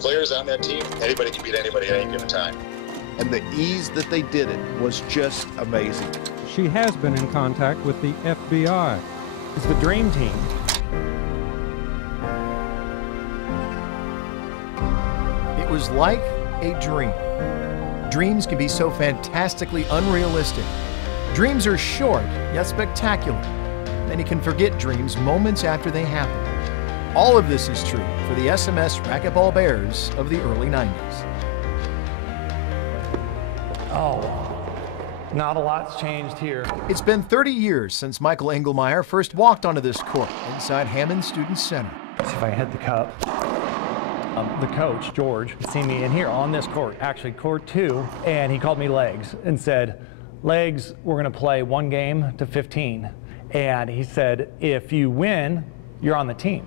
players on that team, anybody can beat anybody at any given time. And the ease that they did it was just amazing. She has been in contact with the FBI. It's the dream team. It was like a dream. Dreams can be so fantastically unrealistic. Dreams are short, yet spectacular. Many can forget dreams moments after they happen. All of this is true for the SMS Racquetball Bears of the early 90s. Oh, not a lot's changed here. It's been 30 years since Michael Engelmeyer first walked onto this court inside Hammond Student Center. Let's see if I hit the cup. The coach, George, seen me in here on this court, actually court 2, and he called me Legs and said, Legs, we're going to play 1 game to 15. And he said, if you win, you're on the team.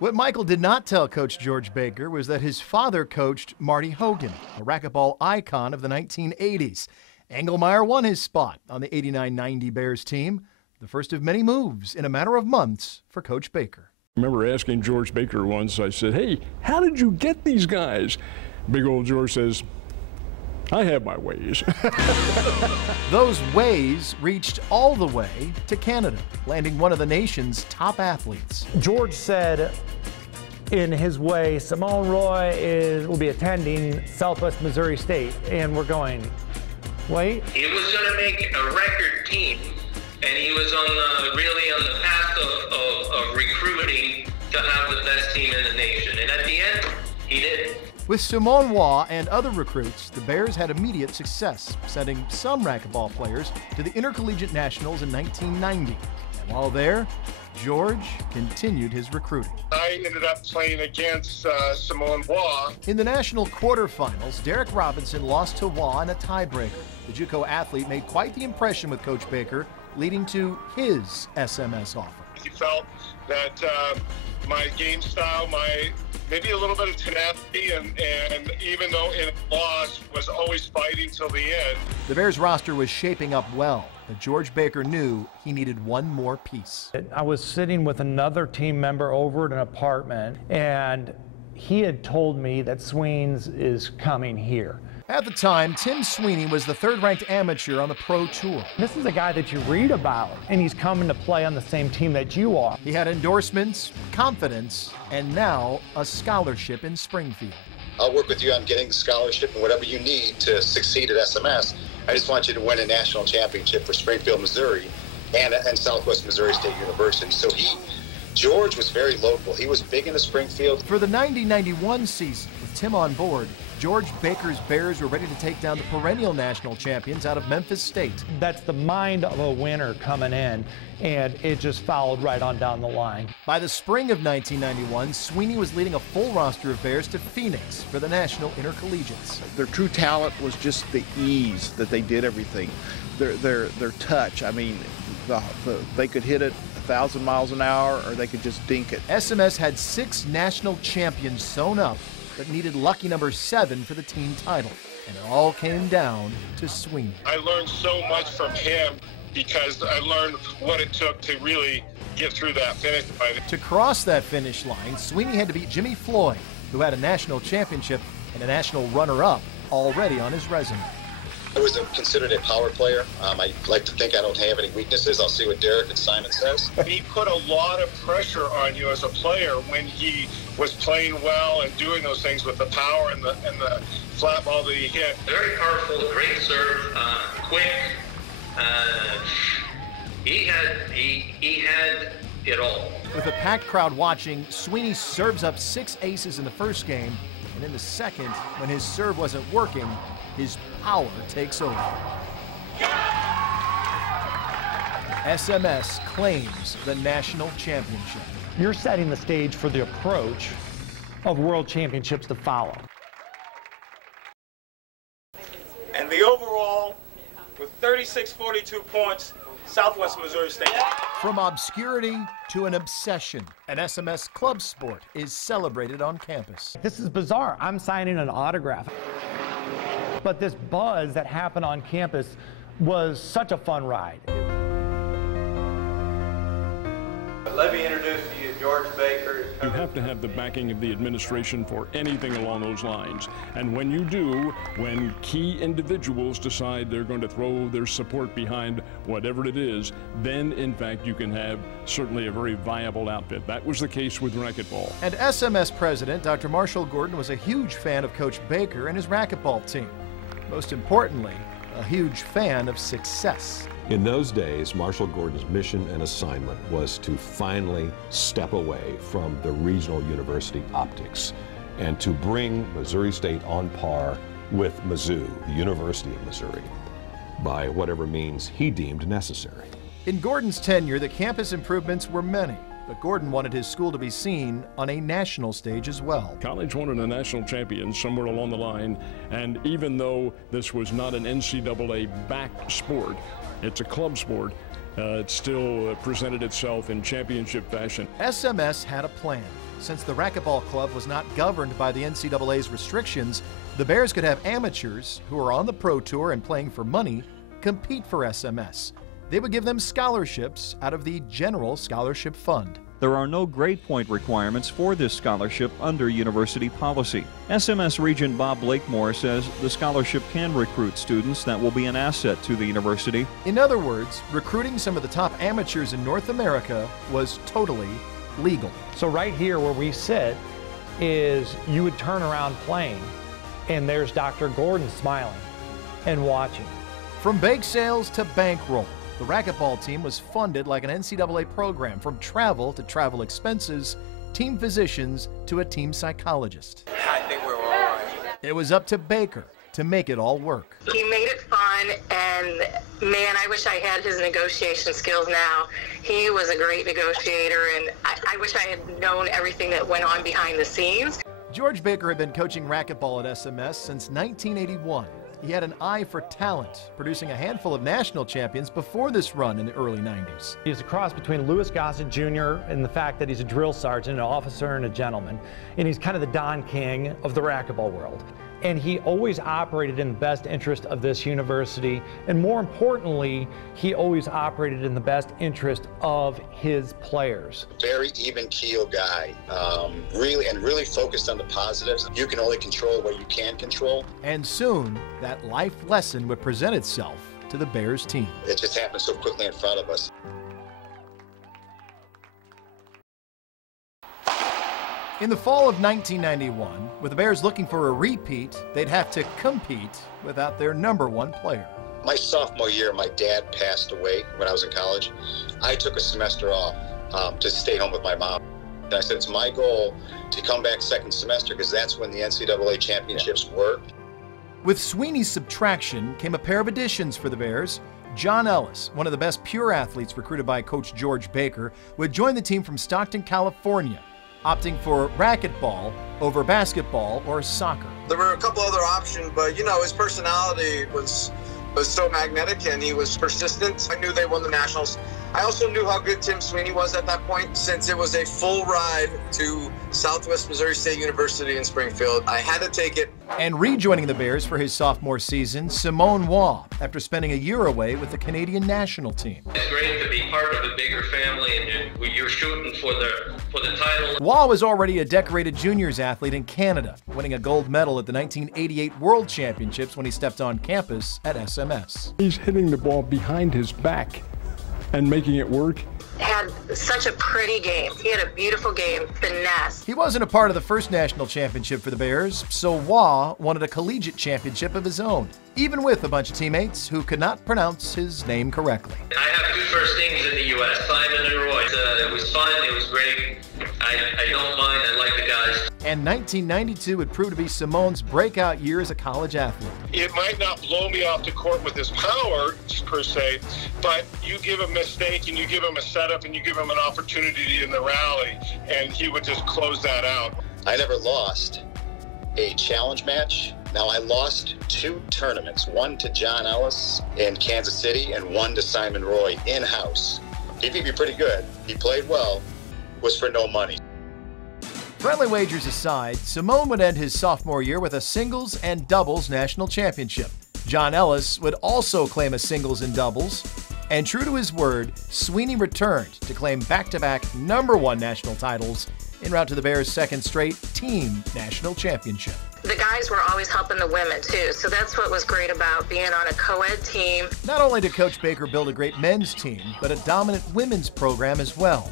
What Michael did not tell Coach George Baker was that his father coached Marty Hogan, a racquetball icon of the 1980s. Engelmeyer won his spot on the 89-90 Bears team, the first of many moves in a matter of months for Coach Baker. I remember asking George Baker once, I said, hey, how did you get these guys? Big old George says, I have my ways. Those ways reached all the way to Canada, landing one of the nation's top athletes. George said, in his way, Simone Roy will be attending Southwest Missouri State, and we're going, wait. He was going to make a record team, and he was really on the path of recruiting to have the best team in the nation. And at the end, he did. With Simone Roy and other recruits, the Bears had immediate success, sending some racquetball players to the Intercollegiate Nationals in 1990. And while there, George continued his recruiting. I ended up playing against Simone Roy. In the national quarterfinals, Derek Robinson lost to Roy in a tiebreaker. The JUCO athlete made quite the impression with Coach Baker, leading to his SMS offer. He felt that my game style, maybe a little bit of tenacity, and even though in a loss, was always fighting till the end. The Bears roster was shaping up well, but George Baker knew he needed one more piece. I was sitting with another team member over at an apartment, and he had told me that Sweens is coming here. At the time, Tim Sweeney was the 3rd-ranked amateur on the Pro Tour. This is a guy that you read about, and he's coming to play on the same team that you are. He had endorsements, confidence, and now a scholarship in Springfield. I'll work with you on getting the scholarship and whatever you need to succeed at SMS. I just want you to win a national championship for Springfield, Missouri, and Southwest Missouri State University. So George was very local. He was big into Springfield. For the 90-91 season, with Tim on board, George Baker's Bears were ready to take down the perennial national champions out of Memphis State. That's the mind of a winner coming in, and it just followed right on down the line. By the spring of 1991, Sweeney was leading a full roster of Bears to Phoenix for the National Intercollegiates. Their true talent was just the ease that they did everything. Their touch, I mean, they could hit it 1,000 miles an hour, or they could just dink it. SMS had 6 national champions sewn up, but needed lucky number 7 for the team title. And it all came down to Sweeney. I learned so much from him because I learned what it took to really get through that finish line. To cross that finish line, Sweeney had to beat Jimmy Floyd, who had a national championship and a national runner-up already on his resume. I was considered a power player. I like to think I don't have any weaknesses. I'll see what Derek and Simon says. He put a lot of pressure on you as a player when he was playing well and doing those things with the power and the flat ball that he hit. Very powerful, great serve, quick. He had it all. With a packed crowd watching, Sweeney serves up 6 aces in the first game, and in the second, when his serve wasn't working, his power takes over. SMS claims the national championship. You're setting the stage for the approach of world championships to follow. And the overall, with 36-42 points, Southwest Missouri State. From obscurity to an obsession, an SMS club sport is celebrated on campus. This is bizarre. I'm signing an autograph. But this buzz that happened on campus was such a fun ride. Let me introduce to you George Baker, You have to have the backing of the administration for anything along those lines. And when you do, when key individuals decide they're going to throw their support behind whatever it is, then in fact you can have certainly a very viable outfit. That was the case with racquetball. And SMS president Dr. Marshall Gordon was a huge fan of Coach Baker and his racquetball team. Most importantly, a huge fan of success. In those days, Marshall Gordon's mission and assignment was to finally step away from the regional university optics and to bring Missouri State on par with Mizzou, the University of Missouri, by whatever means he deemed necessary. In Gordon's tenure, the campus improvements were many, but Gordon wanted his school to be seen on a national stage as well. College wanted a national champion somewhere along the line, and even though this was not an NCAA-backed sport, it's a club sport, it still presented itself in championship fashion. SMS had a plan. Since the racquetball club was not governed by the NCAA's restrictions, the Bears could have amateurs who are on the pro tour and playing for money compete for SMS. They would give them scholarships out of the General Scholarship Fund. There are no grade point requirements for this scholarship under university policy. SMS Regent Bob Blakemore says the scholarship can recruit students that will be an asset to the university. In other words, recruiting some of the top amateurs in North America was totally legal. So right here where we sit is you would turn around Plein, and there's Dr. Gordon smiling and watching. From bake sales to bankroll, the racquetball team was funded like an NCAA program, from travel to travel expenses, team physicians to a team psychologist. I think we're all right. It was up to Baker to make it all work. He made it fun, and man, I wish I had his negotiation skills now. He was a great negotiator, and I wish I had known everything that went on behind the scenes. George Baker had been coaching racquetball at SMS since 1981. He had an eye for talent, producing a handful of national champions before this run in the early 90s. He's a cross between Louis Gossett Jr. and the fact that he's a drill sergeant, an officer, and a gentleman. And he's kind of the Don King of the racquetball world. And he always operated in the best interest of this university. And more importantly, he always operated in the best interest of his players. Very even keel guy, really focused on the positives. You can only control what you can control. And soon, that life lesson would present itself to the Bears team. It just happened so quickly in front of us. In the fall of 1991, with the Bears looking for a repeat, they'd have to compete without their #1 player. My sophomore year, my dad passed away when I was in college. I took a semester off to stay home with my mom. And I said, it's my goal to come back second semester because that's when the NCAA championships were. With Sweeney's subtraction came a pair of additions for the Bears. John Ellis, one of the best pure athletes recruited by Coach George Baker, would join the team from Stockton, California, opting for racquetball over basketball or soccer. There were a couple other options, but you know, his personality was so magnetic and he was persistent. I knew they won the Nationals. I also knew how good Tim Sweeney was at that point, since it was a full ride to Southwest Missouri State University in Springfield. I had to take it. And rejoining the Bears for his sophomore season, Simone Waugh, after spending a year away with the Canadian national team. It's great to be part of a bigger family, and you're shooting for the title. Waugh was already a decorated juniors athlete in Canada, winning a gold medal at the 1988 World Championships when he stepped on campus at SMS. He's hitting the ball behind his back and making it work. Had such a pretty game. He had a beautiful game, finesse. He wasn't a part of the first national championship for the Bears, so Waugh wanted a collegiate championship of his own, even with a bunch of teammates who could not pronounce his name correctly. I have 2 first names in the U.S., Simon and Roy. It was fun, it was great. I don't mind, I like the guys. And 1992 would prove to be Simone's breakout year as a college athlete. It might not blow me off the court with his power, per se, but you give him a mistake and you give him a setup and you give him an opportunity in the rally, and he would just close that out. I never lost a challenge match. Now, I lost 2 tournaments, one to John Ellis in Kansas City and one to Simon Roy in-house. He beat me pretty good. He played well, was for no money. Friendly wagers aside, Simone would end his sophomore year with a singles and doubles national championship. John Ellis would also claim a singles and doubles. And true to his word, Sweeney returned to claim back-to-back #1 national titles en route to the Bears' second straight team national championship. The guys were always helping the women too, so that's what was great about being on a co-ed team. Not only did Coach Baker build a great men's team, but a dominant women's program as well.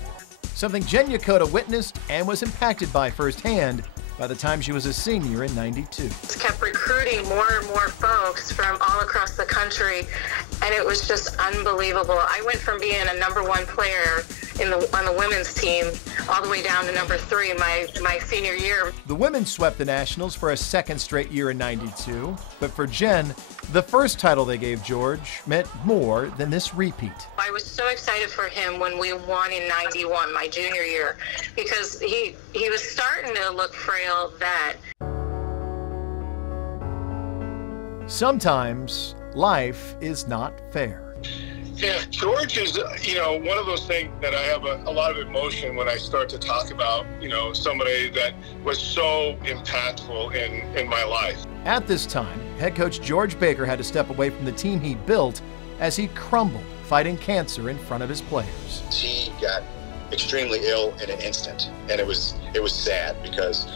Something Jen Yakota witnessed and was impacted by firsthand by the time she was a senior in '92. Kept recruiting more and more folks from all across the country, and it was just unbelievable. I went from being a #1 player on the women's team all the way down to #3 my senior year. The women swept the Nationals for a second straight year in '92, but for Jen, the first title they gave George meant more than this repeat. I was so excited for him when we won in '91, my junior year, because he was starting to look frail then. Sometimes life is not fair. Yeah, George is, one of those things that I have a lot of emotion when I start to talk about, somebody that was so impactful in my life. At this time, head coach George Baker had to step away from the team he built as he crumbled fighting cancer in front of his players. He got extremely ill in an instant, and it was sad because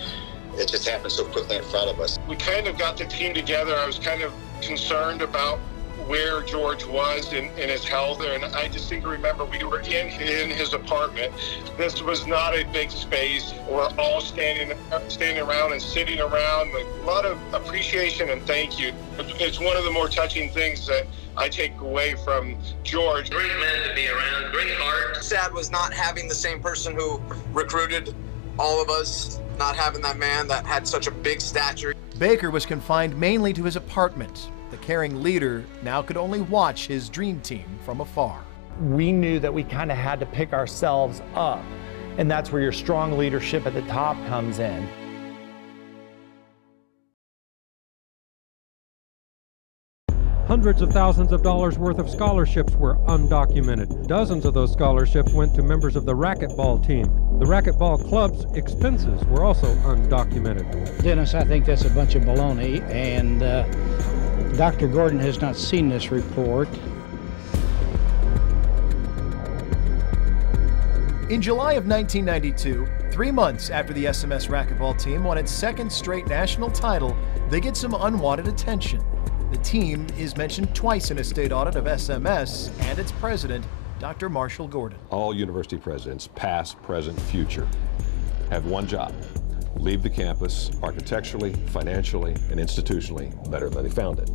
it just happened so quickly in front of us. We kind of got the team together. I was kind of concerned about where George was in his health, and I distinctly remember we were in his apartment. This was not a big space. We're all standing around and sitting around. A lot of appreciation and thank you. It's one of the more touching things that I take away from George. Great man to be around, great heart. Sad was not having the same person who recruited all of us, not having that man that had such a big stature. Baker was confined mainly to his apartment. The caring leader now could only watch his dream team from afar. We knew that we kind of had to pick ourselves up, and that's where your strong leadership at the top comes in. Hundreds of thousands of dollars worth of scholarships were undocumented. Dozens of those scholarships went to members of the racquetball team. The racquetball club's expenses were also undocumented. Dennis, I think that's a bunch of baloney, and Dr. Gordon has not seen this report. In July of 1992, 3 months after the SMS racquetball team won its second straight national title, they get some unwanted attention. The team is mentioned twice in a state audit of SMS and its president, Dr. Marshall Gordon. All university presidents, past, present, future, have one job: leave the campus architecturally, financially, and institutionally better than they found it.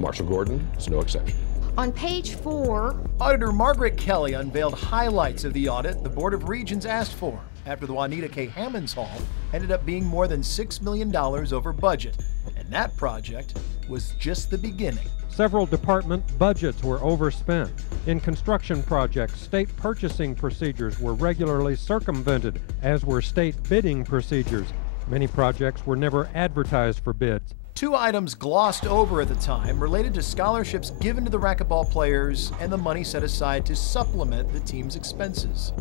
Marshall Gordon is no exception. On page 4, Auditor Margaret Kelly unveiled highlights of the audit the Board of Regents asked for after the Juanita K. Hammonds Hall ended up being more than $6 million over budget. And that project was just the beginning. Several department budgets were overspent. In construction projects, state purchasing procedures were regularly circumvented, as were state bidding procedures. Many projects were never advertised for bids. 2 items glossed over at the time related to scholarships given to the racquetball players and the money set aside to supplement the team's expenses.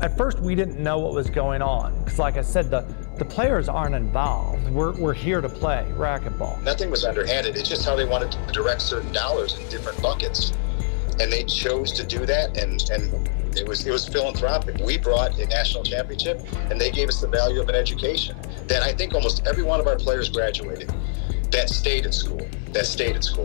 At first, we didn't know what was going on, because like I said, the players aren't involved. We're here to play racquetball. Nothing was underhanded. It's just how they wanted to direct certain dollars in different buckets. And they chose to do that, and it was philanthropic. We brought a national championship, and they gave us the value of an education. Then I think almost every one of our players graduated. That stayed at school,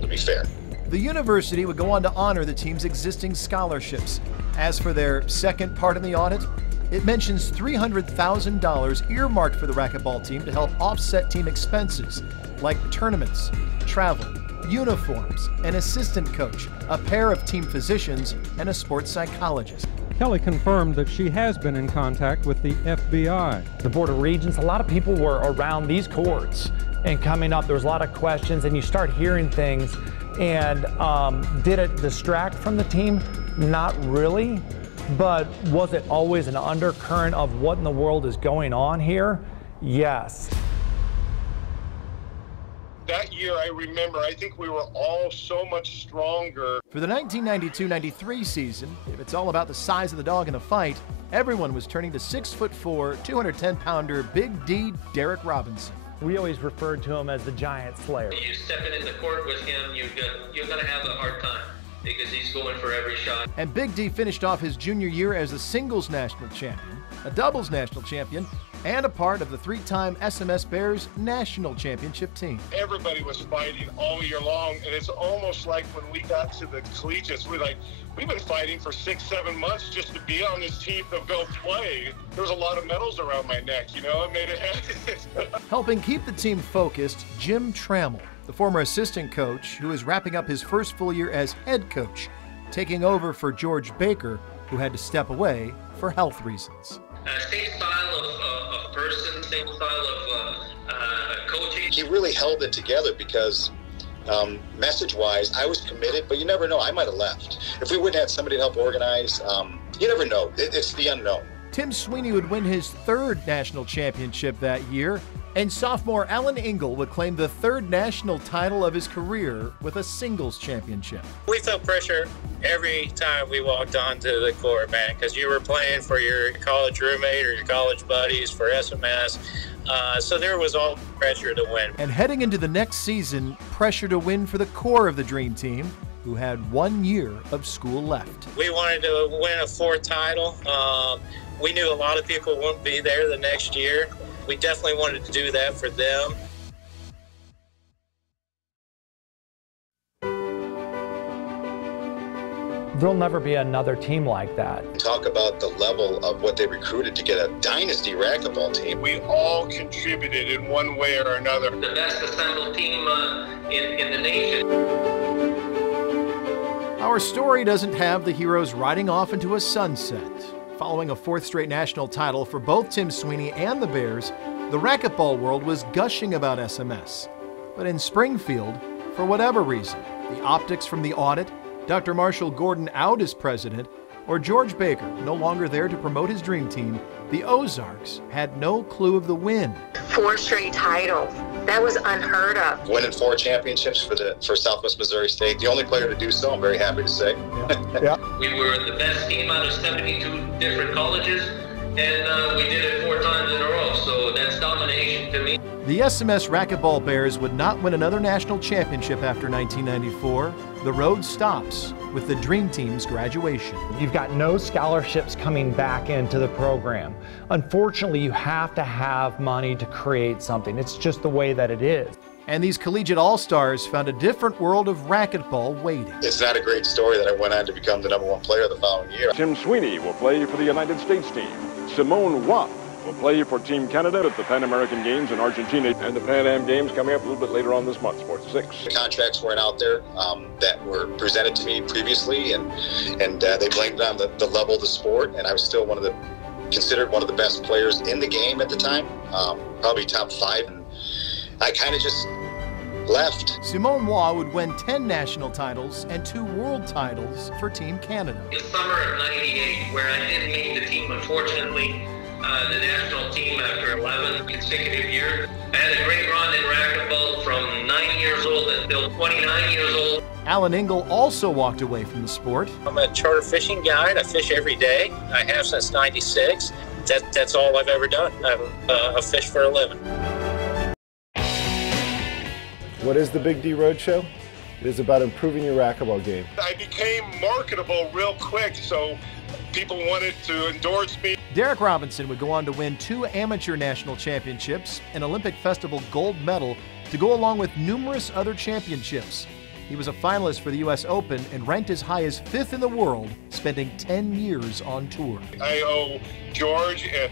to be fair. The university would go on to honor the team's existing scholarships. As for their second part in the audit, it mentions $300,000 earmarked for the racquetball team to help offset team expenses, like tournaments, travel, uniforms, an assistant coach, a pair of team physicians, and a sports psychologist. Kelly confirmed that she has been in contact with the FBI. The Board of Regents, a lot of people were around these courts and coming up. There was a lot of questions, and you start hearing things. And did it distract from the team? Not really. But was it always an undercurrent of what in the world is going on here? Yes. That year, I remember, I think we were all so much stronger. For the 1992-93 season, if it's all about the size of the dog in the fight, everyone was turning to 6'4", 210-pounder Big D Derek Robinson. We always referred to him as the Giant Slayer. You stepping in the court with him, you're going to have a hard time because he's going for every shot. And Big D finished off his junior year as the singles national champion. a doubles national champion, and a part of the 3-time SMS Bears national championship team. Everybody was fighting all year long, and it's almost like when we got to the collegiates, we've been fighting for 6-7 months just to be on this team to go play. There was a lot of medals around my neck, you know, it made it happen. Helping keep the team focused, Jim Trammell, the former assistant coach who is wrapping up his first full year as head coach, taking over for George Baker, who had to step away for health reasons. Same style of person, same style of coaching. He really held it together because message-wise, I was committed, but you never know, I might have left. If we wouldn't have had somebody to help organize, you never know. It's the unknown. Tim Sweeney would win his 3rd national championship that year, and sophomore Alan Engel would claim the 3rd national title of his career with a singles championship. We felt pressure every time we walked onto the court, man, because you were playing for your college roommate or your college buddies for SMS. So there was all pressure to win. And heading into the next season, pressure to win for the core of the Dream Team, who had 1 year of school left. We wanted to win a 4th title. We knew a lot of people wouldn't be there the next year. We definitely wanted to do that for them. There'll never be another team like that. Talk about the level of what they recruited to get a dynasty racquetball team. We all contributed in one way or another. The best assembled team in the nation. Our story doesn't have the heroes riding off into a sunset. Following a 4th straight national title for both Tim Sweeney and the Bears, the racquetball world was gushing about SMS. But in Springfield, for whatever reason, the optics from the audit, Dr. Marshall Gordon out as president, or George Baker no longer there to promote his dream team, the Ozarks had no clue of the win. 4 straight titles. That was unheard of. Winning 4 championships for Southwest Missouri State. The only player to do so, I'm very happy to say. Yeah. We were the best team out of 72 different colleges, and we did it 4 times in a row, so that's domination to me. The SMS Racquetball Bears would not win another national championship after 1994. The road stops with the Dream Team's graduation. You've got no scholarships coming back into the program. Unfortunately, you have to have money to create something. It's just the way that it is. And these collegiate all-stars found a different world of racquetball waiting. It's not a great story that I went on to become the #1 player the following year. Tim Sweeney will play for the United States team. Simone Watt will play for Team Canada at the Pan American Games in Argentina, and the Pan Am Games coming up a little bit later on this month, Sports 6. The contracts weren't out there that were presented to me previously, and they blamed it on the level of the sport, and I was still considered one of the best players in the game at the time, probably top 5, and I kind of just left. Simone Waugh would win 10 national titles and 2 world titles for Team Canada. The summer of '98, where I didn't make the team, unfortunately, the national team after 11 consecutive years. I had a great run in racquetball from 9 years old until 29 years old. Alan Engel also walked away from the sport. I'm a charter fishing guide. I fish every day. I have since '96. That's all I've ever done. I fish for a living. What is the Big D Roadshow? It is about improving your racquetball game. I became marketable real quick, so people wanted to endorse me. Derek Robinson would go on to win 2 amateur national championships, an Olympic Festival gold medal, to go along with numerous other championships. He was a finalist for the U.S. Open and ranked as high as 5th in the world, spending 10 years on tour. I owe George and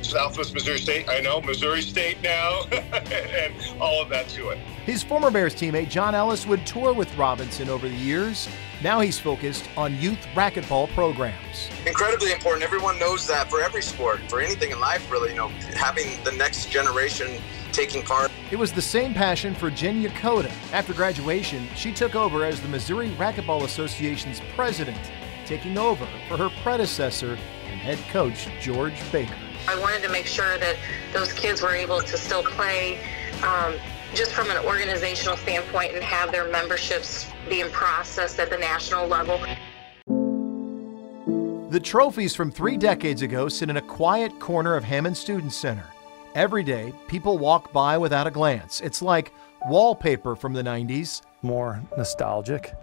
Southwest Missouri State, I know, Missouri State now, and all of that to it. His former Bears teammate John Ellis would tour with Robinson over the years. Now he's focused on youth racquetball programs. Incredibly important. Everyone knows that for every sport, for anything in life, really, having the next generation taking part. It was the same passion for Jen Yakota. After graduation, she took over as the Missouri Racquetball Association's president, taking over for her predecessor and head coach George Baker. I wanted to make sure that those kids were able to still play just from an organizational standpoint and have their memberships being processed at the national level. The trophies from 3 decades ago sit in a quiet corner of Hammond Student Center. Every day, people walk by without a glance. It's like wallpaper from the 90s. More nostalgic.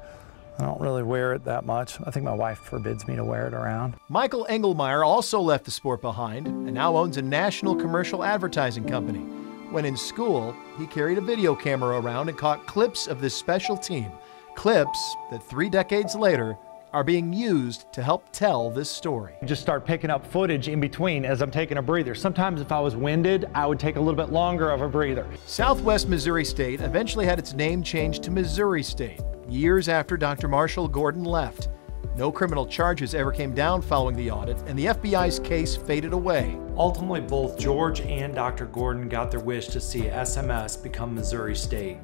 I don't really wear it that much. I think my wife forbids me to wear it around. Michael Engelmeyer also left the sport behind and now owns a national commercial advertising company. When in school, he carried a video camera around and caught clips of this special team. Clips that 3 decades later are being used to help tell this story. Just start picking up footage in between as I'm taking a breather. Sometimes if I was winded, I would take a little bit longer of a breather. Southwest Missouri State eventually had its name changed to Missouri State, years after Dr. Marshall Gordon left. No criminal charges ever came down following the audit, and the FBI's case faded away. Ultimately, both George and Dr. Gordon got their wish to see SMS become Missouri State.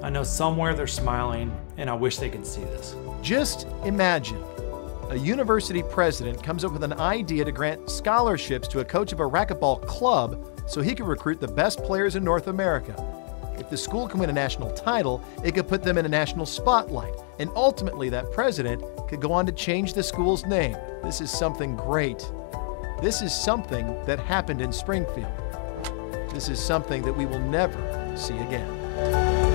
I know somewhere they're smiling, and I wish they could see this. Just imagine, a university president comes up with an idea to grant scholarships to a coach of a racquetball club so he could recruit the best players in North America. If the school can win a national title, it could put them in a national spotlight, and ultimately that president could go on to change the school's name. This is something great. This is something that happened in Springfield. This is something that we will never see again.